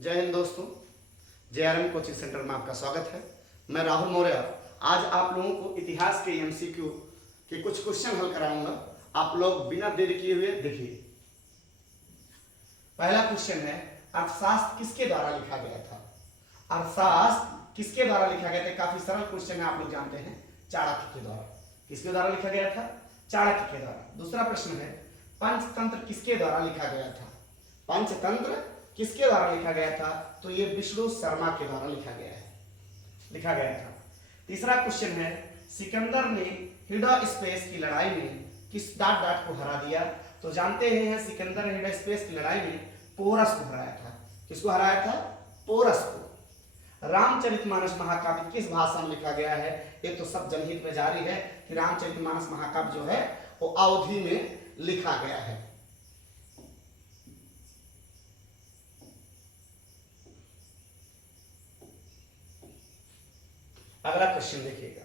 जय हिंद दोस्तों, जेआरएम coaching centre में आपका स्वागत है। मैं राहुल मौर्य आज आप लोगों को इतिहास के एमसीक्यू के कुछ क्वेश्चन हल कराऊंगा। आप लोग बिना देरी किए हुए देखिए। पहला क्वेश्चन है, अर्थशास्त्र किसके द्वारा लिखा गया था? अर्थशास्त्र किसके द्वारा लिखा गया था? काफी सरल क्वेश्चन है, आप लोग जानते हैं, चाणक्य के द्वारा। किसके द्वारा लिखा गया था? चाणक्य के द्वारा। दूसरा प्रश्न है, पंचतंत्र किसके द्वारा लिखा गया था? पंचतंत्र किसके द्वारा लिखा गया था? तो ये विष्णु शर्मा के द्वारा लिखा गया था। तीसरा क्वेश्चन है, सिकंदर ने हिडास्पेस की लड़ाई में किस डॉट डॉट को हरा दिया? तो जानते हैं सिकंदर ने हिडास्पेस की लड़ाई में पोरस को हराया था। किसको हराया था? पोरस को। रामचरितमानस महाकाव्य किस भाषा में लिखा गया है? एक तो सब जनहित में जारी है कि रामचरितमानस महाकाव्य जो है वो अवधी में लिखा गया है। अगला क्वेश्चन देखिएगा,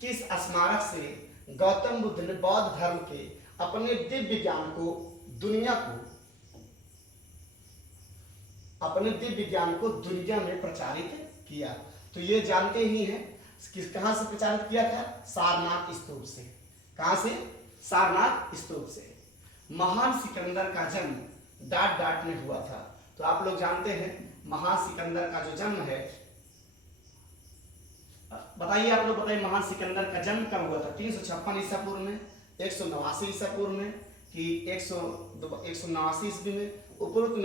किस स्मारक से गौतम बुद्ध ने बौद्ध धर्म के अपने दिव्य ज्ञान को दुनिया में प्रचारित किया? तो ये जानते ही हैं, कहां से प्रचारित किया था? सारनाथ स्तूप से। कहां से? सारनाथ स्तूप से। महान सिकंदर का जन्म डॉट डॉट में हुआ था। तो आप लोग जानते हैं महान सिकंदर का जो जन्म है, बताइए, आप लोग बताइए, महान सिकंदर का जन्म कब हुआ था? 356 ईसा पूर्व में, 189 ईसा पूर्व में, कि 189 ईस्वी में? उपरोक्त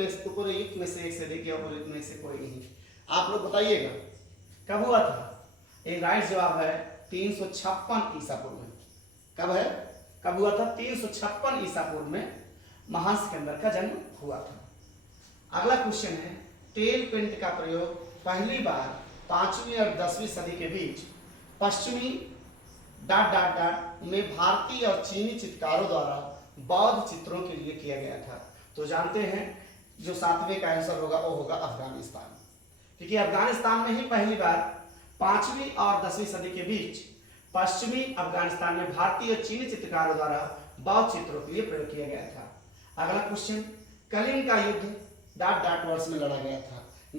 में से एक से अधिक या उपरोक्त में से कोई नहीं। आप लोग बताइएगा कब हुआ था? एक राइट जवाब है 356 ईसा पूर्व में। कब है? कब हुआ था? 356 ईसा पूर्व में महान सिकंदर का जन्म हुआ था। अगला क्वेश्चन है, तेल पेंट का प्रयोग पहली बार 5वीं और 10वीं सदी के बीच पश्चिमी डॉट डॉट डॉट में भारतीय और चीनी चित्रकारों द्वारा बौद्ध चित्रों के लिए किया गया था। तो जानते हैं जो 7वें का आंसर होगा वो होगा अफगानिस्तान, क्योंकि अफगानिस्तान में ही पहली बार 5वीं और 10वीं सदी के बीच पश्चिमी अफगानिस्तान में भारतीय और चीनी चित्रकारों द्वारा बौद्ध चित्रों के लिए प्रयोग किया गया था। अगला क्वेश्चन, कलिंग का युद्ध डॉट डॉट वर्ष में लड़ा गया था।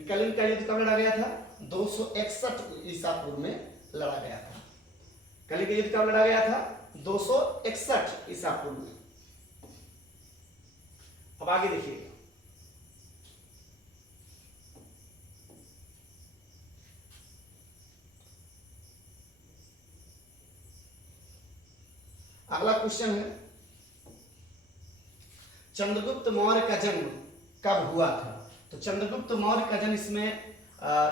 कलिंग का युद्ध कब लड़ा गया था? 261 ईसा पूर्व में लड़ा गया था। कलिंग का युद्ध कब लड़ा गया था? 261 ईसा पूर्व में। अब आगे देखिए, अगला क्वेश्चन है, चंद्रगुप्त मौर्य का जन्म कब हुआ था? तो चंद्रगुप्त मौर्य का जन्म इसमें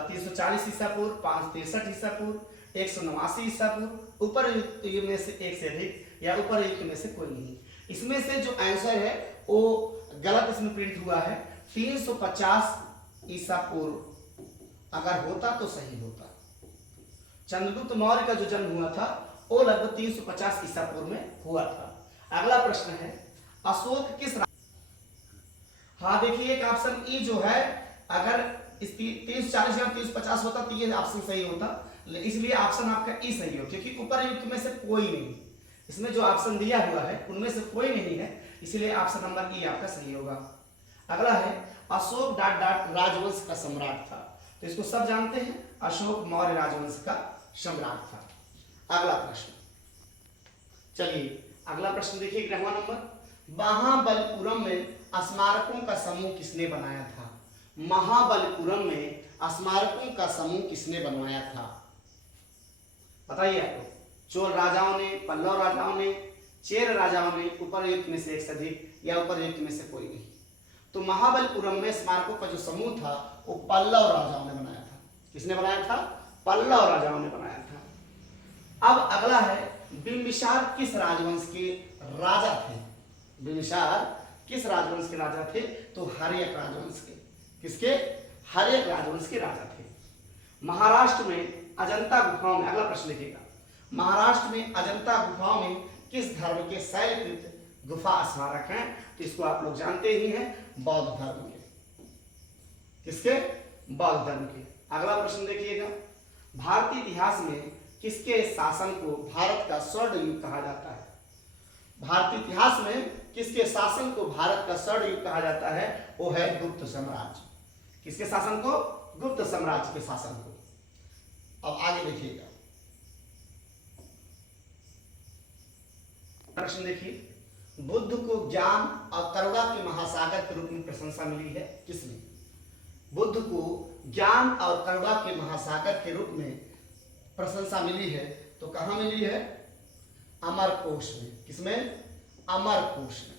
340 ईसा पूर्व, 563 ईसा पूर्व, 189 ईसा पूर्व, उपरयुक्त में से एक से अधिक या उपरयुक्त में से कोई नहीं। इसमें से जो आंसर है वो गलत इसमें प्रिंट हुआ है। 350 ईसा पूर्व अगर होता तो सही होता। चंद्रगुप्त मौर्य का जो जन्म हुआ था वो लगभग 350 ईसा पूर्व में हुआ था। अगला प्रश्न है, अशोक किस, हाँ देखिए, एक ऑप्शन ई जो है, अगर इस 340 या 350 होता तो ये ऑप्शन सही होता, इसलिए ऑप्शन आपका ई सही हो, क्योंकि उपरयुक्त में से कोई नहीं, इसमें जो ऑप्शन दिया हुआ है उनमें से कोई नहीं है, इसलिए ऑप्शन नंबर ई आपका सही होगा। अगला है, अशोक डॉट डॉट राजवंश का सम्राट था। तो इसको सब जानते हैं, अशोक मौर्य राजवंश का सम्राट था। अगला प्रश्न, चलिए अगला प्रश्न देखिए, 11वां नंबर, महाबलीपुरम में स्मारकों का समूह किसने बनाया था? महाबलीपुरम में स्मारकों का समूह किसने बनवाया था? बताइए आप लोग। चोल राजाओं ने, पल्लव राजाओं ने, चेर राजाओं ने, उपरयुक्त में से एक से अधिक या उपरयुक्त में से कोई नहीं। तो महाबलीपुरम में स्मारकों का जो समूह था वो पल्लव राजाओं ने बनाया था। किसने बनाया था? पल्लव राजाओं ने बनाया था। अब अगला है, बिंबिसार किस राजवंश के राजा थे? बिंबिसार किस राजवंश के राजा थे? तो हर्यक राजवंश के। किसके? हर्यक राजवंश के राजा थे। महाराष्ट्र में अजंता गुफाओं में, अगला प्रश्न लिखिएगा, महाराष्ट्र में अजंता गुफाओं में किस धर्म के शैलकृत गुफा स्मारक हैं? तो इसको आप लोग जानते ही हैं, बौद्ध धर्म के। किसके? बौद्ध धर्म के। अगला प्रश्न देखिएगा, भारतीय इतिहास में किसके शासन को भारत का स्वर्ण युग कहा जाता है? भारतीय इतिहास में किसके शासन को भारत का स्वर्ण युग कहा जाता है? वो है गुप्त साम्राज्य। किसके शासन को? गुप्त साम्राज्य के शासन को। अब आगे देखिएगा, प्रश्न देखिए, बुद्ध को ज्ञान और करुणा के महासागर के रूप में प्रशंसा मिली है किसने? बुद्ध को ज्ञान और करुणा के महासागर के रूप में प्रशंसा मिली है तो कहाँ मिली है? अमरकोश में। किसमें? अमरकोश में।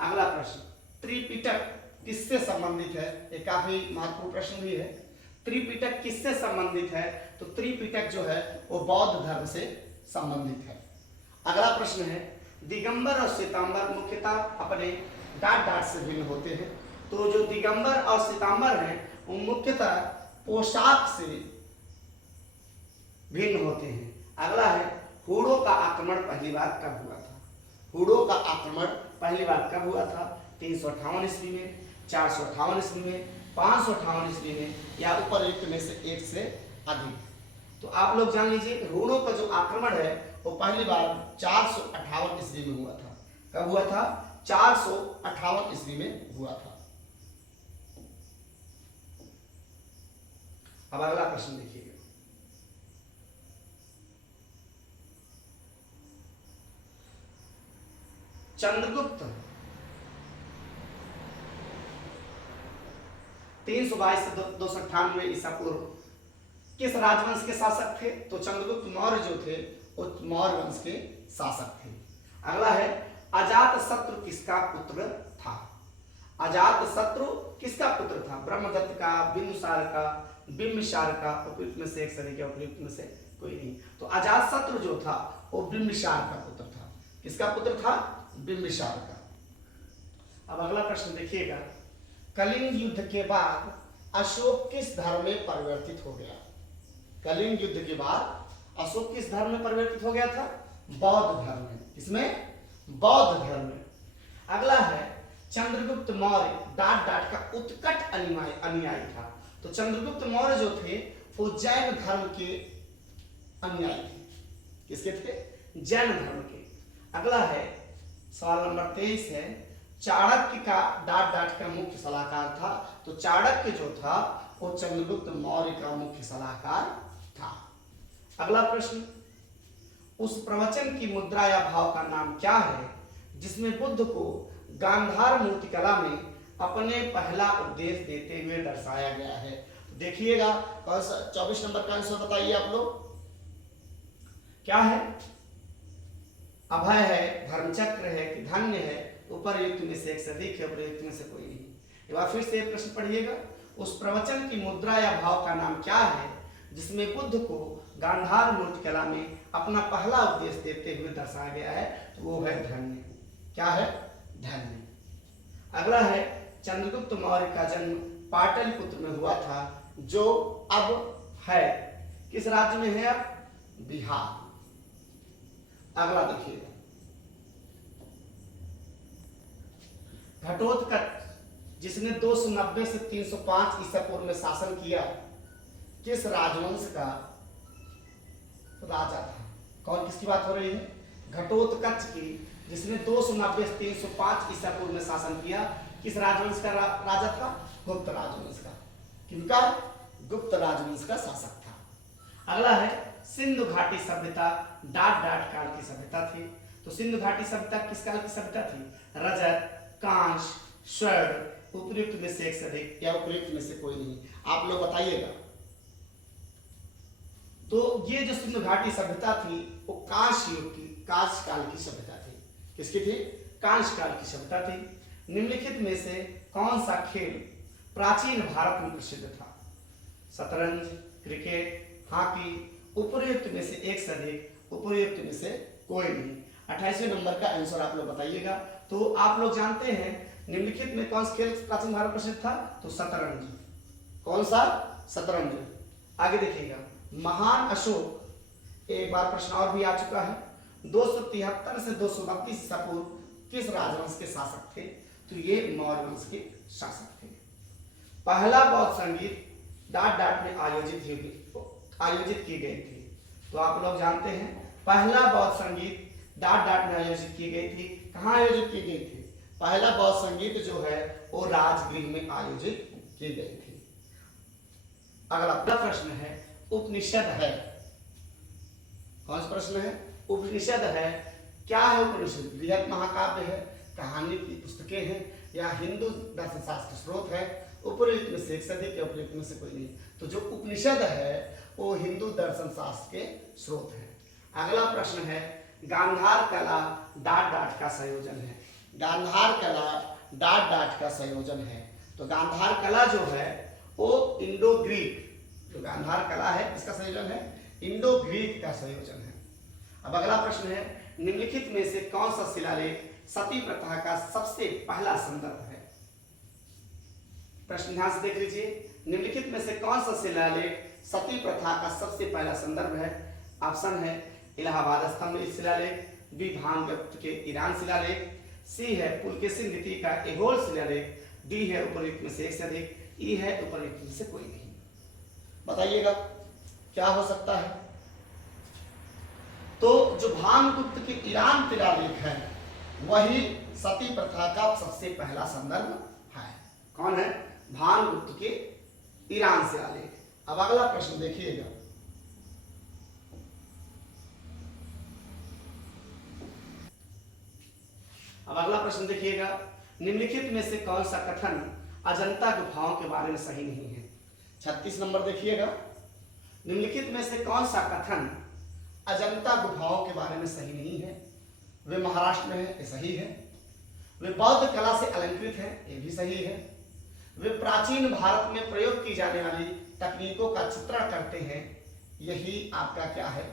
अगला प्रश्न, त्रिपिटक किससे संबंधित है? ये काफी महत्वपूर्ण प्रश्न भी है। त्रिपिटक किससे संबंधित है? तो त्रिपिटक जो है वो बौद्ध धर्म से संबंधित है। अगला प्रश्न है, दिगंबर और श्वेतांबर मुख्यतः अपने डाट डाट से भिन्न होते हैं। तो जो दिगंबर और श्वेतांबर हैं वो मुख्यतः पोशाक से भिन्न होते हैं। अगला है, हूणों का आक्रमण पहली बार कब हुआ था? हूणों का आक्रमण पहली बार कब हुआ था? 358 ईस्वी में, 458 ईस्वी में, 558 ईस्वी में, या उपरयुक्त में से एक से अधिक। तो आप लोग जान लीजिए, हूणों का जो आक्रमण है वो पहली बार 458 ईस्वी में हुआ था। कब हुआ था? 458 ईस्वी में हुआ था। अब अगला प्रश्न देखिएगा, चंद्रगुप्त 322 से 298 ईसा पूर्व किस राजवंश के शासक थे? तो चंद्रगुप्त मौर्य जो थे वो मौर्य वंश के शासक थे। अगला है, अजात शत्रु किसका पुत्र था? अजात शत्रु किसका पुत्र था? ब्रह्मदत्त का, बिंदुसार का, बिंबिसार का, उपयुक्त में से एक सही क्या? उपयुक्त में से कोई नहीं। तो अजात शत्रु जो था वो बिंबिसार का पुत्र था। किसका पुत्र था? बिंबिसार का। अब अगला प्रश्न देखिएगा, कलिंग युद्ध के बाद अशोक किस धर्म में परिवर्तित हो गया? कलिंग युद्ध के बाद अशोक किस धर्म में परिवर्तित हो गया था? बौद्ध धर्म में। किसमें? बौद्ध धर्म में। अगला है, चंद्रगुप्त मौर्य डाट डाट का उत्कट अनुयायी था। तो चंद्रगुप्त मौर्य जो थे वो जैन धर्म के अनुयायी थे। किसके थे? जैन धर्म के। अगला है, सवाल नंबर 23 है, चाणक्य का डाट डाट का मुख्य सलाहकार था। तो चाणक्य जो था वो चंद्रगुप्त मौर्य का मुख्य सलाहकार था। अगला प्रश्न, उस प्रवचन की मुद्रा या भाव का नाम क्या है जिसमें बुद्ध को गांधार मूर्तिकला में अपने पहला उपदेश देते हुए दर्शाया गया है? देखिएगा, कौन सा 24 नंबर का आंसर बताइए आप लोग। क्या है? अभय है, धर्मचक्र है कि धन्य है, उपरयुक्त में से एक से अधिक है, उपरयुक्त में से कोई नहीं। एक बार फिर से एक प्रश्न पढ़िएगा, उस प्रवचन की मुद्रा या भाव का नाम क्या है जिसमें बुद्ध को गांधार मूर्तिकला में अपना पहला उपदेश देते हुए दर्शाया गया है? तो वो है धन्य। क्या है? धन्य। अगला है, चंद्रगुप्त मौर्य का जन्म पाटलिपुत्र में हुआ था जो अब है किस राज्य में है? अब बिहार। अगला देखिएगा, घटोत्कच जिसने 290 से 305 ईसा पूर्व में शासन किया किस राजवंश का राजा था? कौन, किसकी बात हो रही है? घटोत्कच की, जिसने 290 से 305 ईसा पूर्व में शासन किया, किस राजवंश का राजा था? गुप्त राजवंश का। किनका? गुप्त राजवंश का शासक था। अगला है, सिंधु घाटी सभ्यता डाट डाट काल की सभ्यता थी। तो सिंधु घाटी सभ्यता किस काल की सभ्यता थी? रजत, कांस्य, स्वर्ण, उपयुक्त में से एक से अधिक या उपयुक्त में से कोई नहीं। आप लोग बताइएगा। तो ये जो सिंधु घाटी सभ्यता थी वो कांस्य युग की, कांस्य काल की सभ्यता थी। किसकी थी? कांस्य काल की सभ्यता थी। निम्नलिखित में से कौन सा खेल प्राचीन भारत में प्रसिद्ध था? शतरंज, क्रिकेट, हॉकी, उपयुक्त में से एक से अधिक, उपयुक्त में से कोई नहीं। 28वें नंबर का आंसर आप लोग बताइएगा। तो आप लोग जानते हैं निम्नलिखित में कौन सा खेल प्राचीन भारत प्रसिद्ध था? तो शतरंज। कौन सा? शतरंज। आगे देखिएगा, महान अशोक, एक बार प्रश्न और भी आ चुका है, 273 से 232 ईसा पूर्व किस राजवंश के शासक थे? तो ये मौर्य वंश के शासक थे। पहला बौद्ध संगीत डाट डाट में आयोजित की गई थी। तो आप लोग जानते हैं पहला बौद्ध संगीत डाट डाट में आयोजित की गई थी। कहाँ आयोजित की गई थी? पहला बौद्ध संगीत जो है वो राजगृह में आयोजित की गई थी। अगला प्रश्न है उपनिषद है। कौन सा प्रश्न है? उपनिषद है। क्या है उपनिषद? बृहत महाकाव्य है, कहानी की पुस्तकें हैं, या हिंदू दर्शन शास्त्र स्रोत है? उपयुक्त में से एक से अधिक या उपयुक्त में से कोई नहीं। तो जो उपनिषद है वो हिंदू दर्शन शास्त्र के स्रोत है। अगला प्रश्न है गांधार कला डाट डाट का संयोजन है। गांधार कला डाट डाट का संयोजन है। तो गांधार कला जो है वो इंडो ग्रीक, जो गांधार कला है इसका संयोजन है इंडो ग्रीक का संयोजन है। अब अगला प्रश्न है निम्नलिखित में से कौन सा शिलालेख सती प्रथा का सबसे पहला संदर्भ है? प्रश्न ध्यान से देख लीजिए। निम्नलिखित में से कौन सा शिलालेख सती प्रथा का सबसे पहला संदर्भ है? ऑप्शन है इलाहाबाद स्तंभ शिलालेख, बी भानगुप्त के ईरान शिलालेख, सी है पुलकेशिन द्वितीय का ऐहोल शिलालेख, डी है उपयुक्त में से एक से अधिक, ई है उपयुक्त में से कोई नहीं। बताइएगा क्या हो सकता है? तो जो भानगुप्त के ईरान शिलालेख है वही सती प्रथा का सबसे पहला संदर्भ है। कौन है? भानगुप्त के ईरान शिलालेख। अब अगला प्रश्न देखिएगा। अब अगला प्रश्न देखिएगा निम्नलिखित में से कौन सा कथन अजंता गुफाओं के बारे में सही नहीं है? 36 नंबर देखिएगा। निम्नलिखित में से कौन सा कथन अजंता गुफाओं के बारे में सही नहीं है? वे महाराष्ट्र में है, ये सही है। वे बौद्ध कला से अलंकृत है, ये भी सही है। वे प्राचीन भारत में प्रयोग की जाने वाली तकनीकों का चित्रण करते हैं, यही आपका क्या है?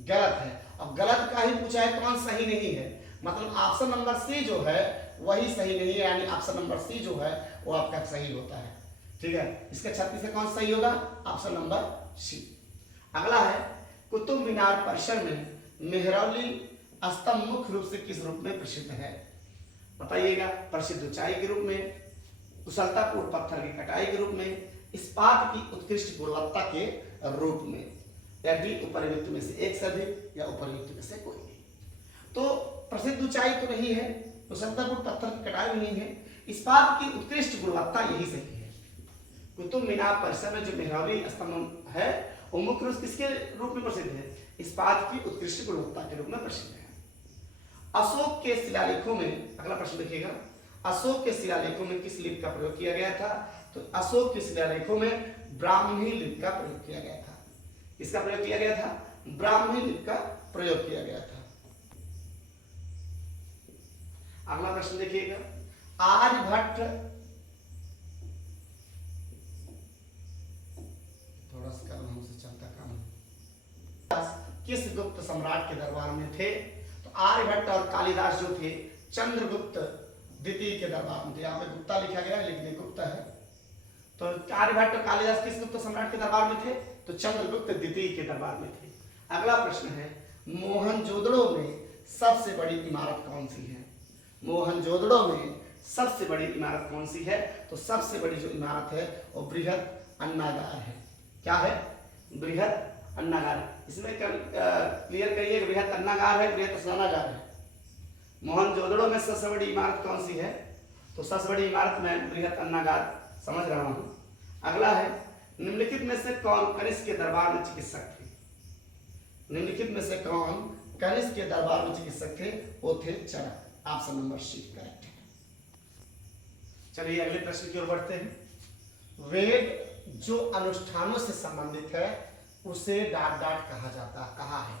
गलत है। अब गलत का ही पूछा है, कौन सही नहीं है? मतलब ऑप्शन नंबर सी जो है वही सही नहीं है, यानी ऑप्शन नंबर सी जो है वो आपका सही होता है। ठीक है, इसके 36 से कौन सही होगा? Option number C. अगला है कुतुब मीनार परिसर में मेहरौली स्तंभ मुख्य रूप से किस रूप में प्रसिद्ध है? बताइएगा। प्रसिद्ध ऊंचाई के रूप में, कुशलतापूर्ण पत्थर की कटाई के रूप में, इस्पात की उत्कृष्ट गुणवत्ता के रूप में, या डी उपयुक्त में से एक से अधिक या उपयुक्त में से कोई नहीं। तो प्रसिद्ध ऊंचाई तो नहीं है, कुशलतापूर्ण पत्थर की कटाई भी नहीं है, इस्पात की उत्कृष्ट गुणवत्ता यही सही है। कुतुब मीनार परिसर में जो मेहरौली स्तंभ है वो मुख्य रूप किसके रूप में प्रसिद्ध है? इस्पात की उत्कृष्ट गुणवत्ता के रूप में प्रसिद्ध है। अशोक के शिलालेखों में, अगला प्रश्न देखिएगा, अशोक के शिलालेखों में किस लिपि का प्रयोग किया गया था? तो अशोक के शिलालेखों में ब्राह्मी लिपि का प्रयोग किया गया था। किसका प्रयोग किया गया था? ब्राह्मी लिपि का प्रयोग किया गया था। अगला प्रश्न देखिएगा, आर्यभट्ट, थोड़ा सा कम हमसे चलता काम, किस गुप्त सम्राट के दरबार में थे? तो आर्यभट्ट और कालिदास जो थे चंद्रगुप्त द्वितीय के दरबार में थे। यहाँ पे गुप्ता लिखा गया है लेकिन गुप्ता है। तो आर्यभट्ट और कालिदास किस गुप्त सम्राट के दरबार में थे? तो चंद्रगुप्त द्वितीय के दरबार में थे। अगला प्रश्न है मोहनजोदड़ो में सबसे बड़ी इमारत कौन सी है? मोहनजोदड़ो में सबसे बड़ी इमारत कौन सी है? तो सबसे बड़ी जो इमारत है वो बृहत अन्नागार है। क्या है? बृहत अन्नागार। इसमें क्लियर करिए, बृहत अन्नागार है, बृहत स्नानागार है। मोहनजोदड़ो में सबसे बड़ी इमारत कौन सी है? तो सबसे बड़ी इमारत में बृहत अन्नागार समझ रहा हूं। अगला है निम्नलिखित में से कौन कनिष्क के दरबार में चिकित्सक थे? निम्नलिखित में से कौन कनिष्क के दरबार में चिकित्सक थे? वो थे चरक। ऑप्शन नंबर सी करेक्ट है। चलिए अगले प्रश्न की ओर बढ़ते हैं। वेद जो अनुष्ठानों से संबंधित है उसे डाट डाट कहा जाता कहा है?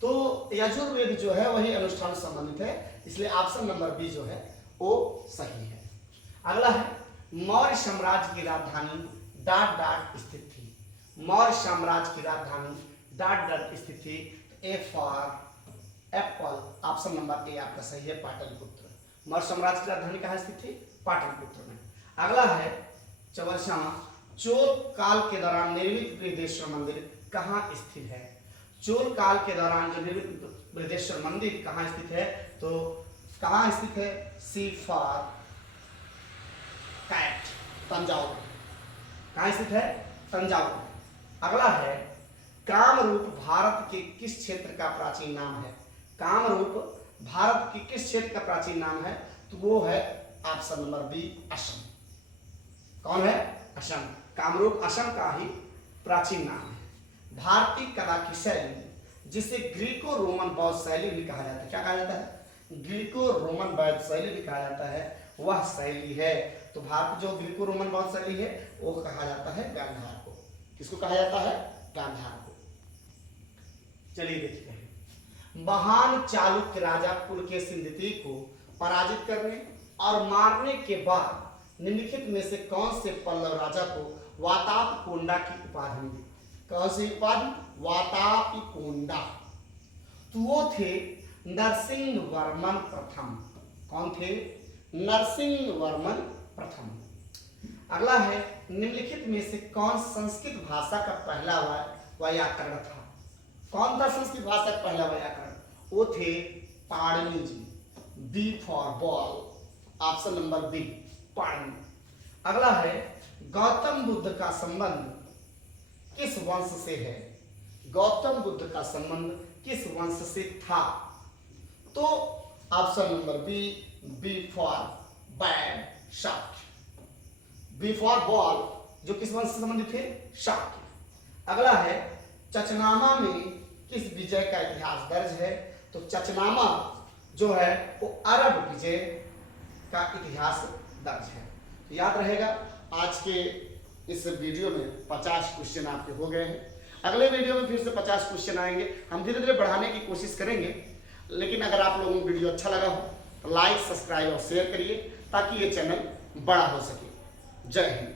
तो यजुर्वेद जो है वही अनुष्ठान से संबंधित है, इसलिए ऑप्शन नंबर बी जो है वो सही है। अगला है मौर्य साम्राज्य की राजधानी डाट डाट स्थित थी। मौर्य साम्राज्य की राजधानी डाट डाट स्थित थी। A for Apple, option number A आपका सही है, पाटलिपुत्र। मौर्य साम्राज्य की राजधानी कहाँ स्थित थी? पाटलिपुत्र में। अगला है 54वां, चोल काल के दौरान निर्मित बृहदेश्वर मंदिर कहाँ स्थित है? चोल काल के दौरान जो निर्मित बृहदेश्वर मंदिर कहाँ स्थित है? तो कहाँ स्थित है? सी फॉर कैट, तंजावुर। कहाँ स्थित है? तंजावुर। अगला है कामरूप भारत के किस क्षेत्र का प्राचीन नाम है? कामरूप भारत की किस क्षेत्र का प्राचीन नाम है? तो वो है ऑप्शन नंबर बी, असम। कौन है? असम। कामरूप असम का ही प्राचीन नाम है। भारतीय कला की शैली जिसे ग्रीको रोमन बौद्ध शैली भी कहा जाता है, क्या कहा जाता है? ग्रीको रोमन बौद्ध शैली भी कहा जाता है, वह शैली है। तो भारत जो ग्रीको रोमन बौद्ध शैली है वो कहा जाता है गांधार को। किसको कहा जाता है? गांधार को। चलिए देखते हैं। महान चालुक्य राजा पुलकेशिन द्वितीय को पराजित करने और मारने के बाद निम्नलिखित में से कौन से पल्लव राजा को वातापी की उपाधि मिली? कौन सी उपाधि? वातापी। तो वो थे नरसिंह वर्मन प्रथम। कौन थे? नरसिंह वर्मन प्रथम। अगला है, निम्नलिखित में से कौन संस्कृत भाषा का पहला व्याकरण था? कौन था संस्कृत भाषा का पहला व्याकरण? वो थे Panini ji. B for ball, option number B, Panini. अगला है, गौतम बुद्ध का संबंध किस वंश से है? गौतम बुद्ध का संबंध किस वंश से था? तो option number B, B for bad, Shakya. B for ball जो किस वंश से संबंधित थे? शाक्य। अगला है, चचनामा में किस विजय का इतिहास दर्ज है? तो चचनामा जो है वो अरब विजय का इतिहास दर्ज है। तो याद रहेगा, आज के इस वीडियो में 50 क्वेश्चन आपके हो गए हैं। अगले वीडियो में फिर से 50 क्वेश्चन आएंगे। हम धीरे धीरे बढ़ाने की कोशिश करेंगे, लेकिन अगर आप लोगों को वीडियो अच्छा लगा हो तो लाइक, सब्सक्राइब और शेयर करिए ताकि ये चैनल बड़ा हो सके। जय हिंद।